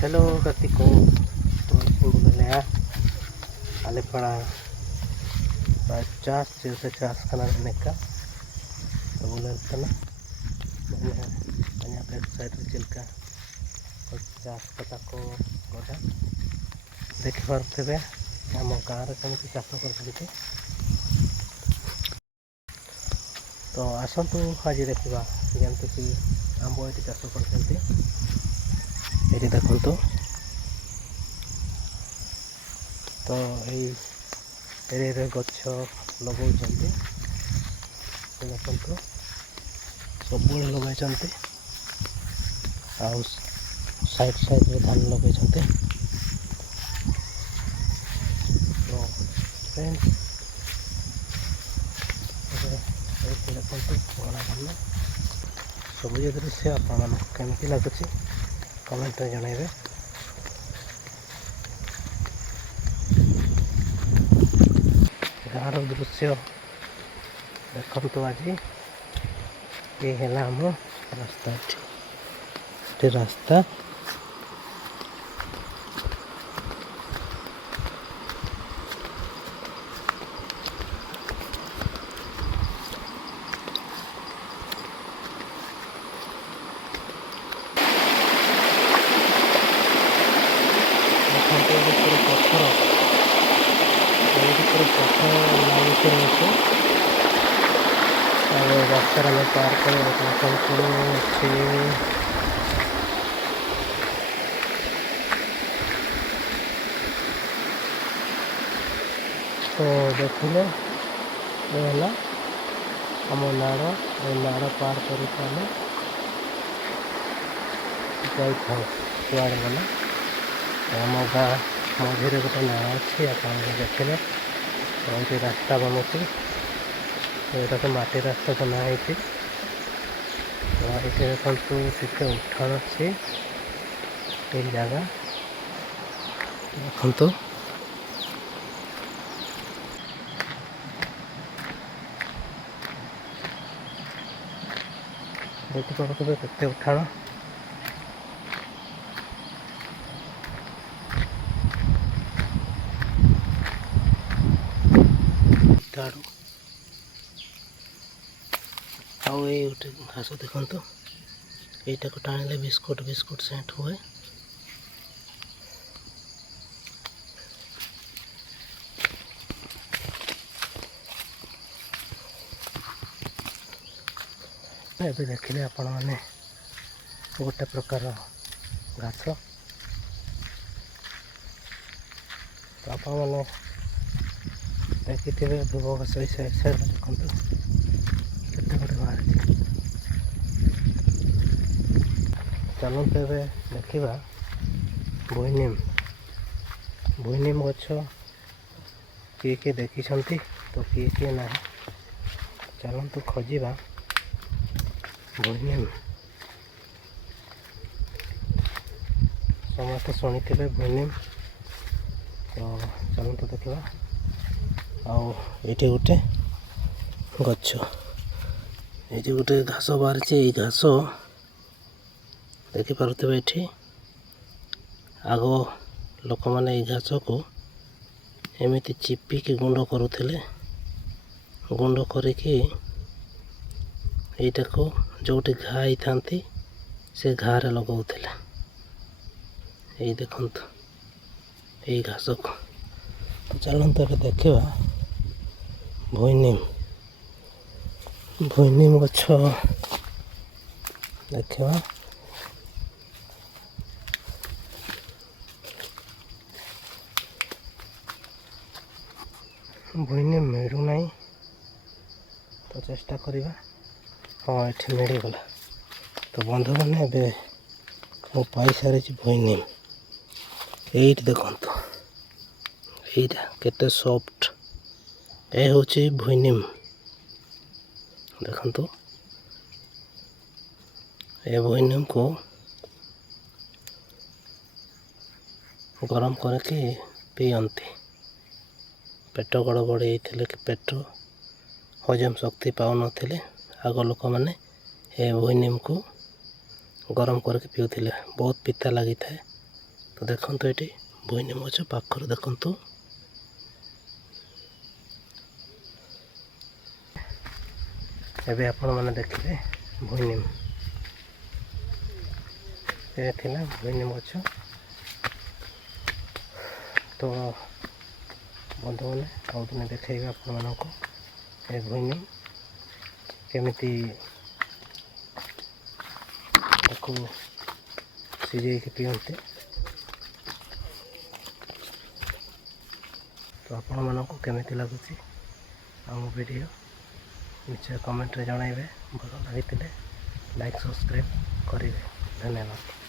Hello Katiko, Tulipunaya, Alipana, Chas, Chas, Kanaka, the Bulantana, Manya website Chilka, Chas Patako, Goda, the Kivarteve, Amokara, and the Chapo. तो आसतु आज देखा जमती कि आंब ये चाष कर ये देखु तो ये गछ लगा देखु सब लगे साइड साइड रे धान लगे सबुज दृश्य आपमती लगुच कमेंट जनइबे। गाँव दृश्य देखु आज ये है आम रास्ता रास्ता रास्ता में पार कर तो देखिले आम नाड़ पार कर जाए गला आम गाँ मझे गोटे नाड़ अच्छी आप देखिले ये रास्ता बनुची यहाँ तो माटी रास्ता बनाई ये देखु टे उठान अच्छी ये जगह देखु देखिए केते उठाण आउ ये गोटे घास देखु यटा को टाणिले बिस्कुट बिस्कुट सेंट हुए ଏବେ ଦେଖିଲେ ଆପଣମାନେ ଗୋଟେ ପ୍ରକାର ଘାସ ଆପଣମାନେ ଦେଖିଥିବେ ଧୁବ ଘାସ ଏଇ ସାଇଡ୍ ଦେଖନ୍ତୁ କେତେ ଗୋଟେ ବାହାରିଛି। ଚାଲନ୍ତୁ ଏବେ ଦେଖିବା ଭୁଇଁନିମ୍ ଗଛ କିଏ କିଏ ଦେଖିଛନ୍ତି ତ କିଏ କିଏ ନାହିଁ ଚାଲନ୍ତୁ ଖୋଜିବା भुइनिम। समस्ते शुणी थे भुइनिम तो चलते देखा आटे गोटे गछ ये गोटे घास बाहरी ये घास देखिपे ये आग लोक मैंने घास को एमती चिपिकी गुंड करुले गुंड करके यटा को जोटी घाई था से घारे लगाऊले ये देखु ये घास को तो चलते देखा भुइनिम गछ देखा भुइनिम मिलू ना तो चेष्टा करवा हाँ ये मिलगला तो बंधु मैंने मो पाई सारी भुइनिम ये देखु यहाँ केते सॉफ्ट ये हूँ भुइनिम देखु ये भुइनिम को गरम करके पीअंती पेट गड़बड़ होते कि पेट हजम शक्ति पाऊन आग लोक मैंने ये भुइनिम को गरम करके पीउथिले बहुत पिता लगी थाए ତ ଦେଖନ୍ତୁ ଏଠି ଭୁଇଁନିମ୍ ଗଛ ପାଖରୁ ଦେଖନ୍ତୁ। ଏବେ ଆପଣମାନେ ଦେଖିଲେ ଭୁଇଁନିମ୍, ଏ ଥିଲା ଭୁଇଁନିମ୍ ଗଛ। ତ ବନ୍ଧୁମାନେ ଆଉ ଦିନେ ଦେଖେଇବି ଆପଣମାନଙ୍କୁ ଏ ଭୁଇଁନିମ୍ କେମିତି ତାକୁ ସିଝେଇକି ପିଅନ୍ତି। ତ ଆପଣମାନଙ୍କୁ କେମିତି ଲାଗୁଛି ଆମ ଭିଡ଼ିଓ ନିଶ୍ଚୟ କମେଣ୍ଟରେ ଜଣାଇବେ। ଭଲ ଲାଗିଥିଲେ ଲାଇକ୍ ସବସ୍କ୍ରାଇବ୍ କରିବେ। ଧନ୍ୟବାଦ।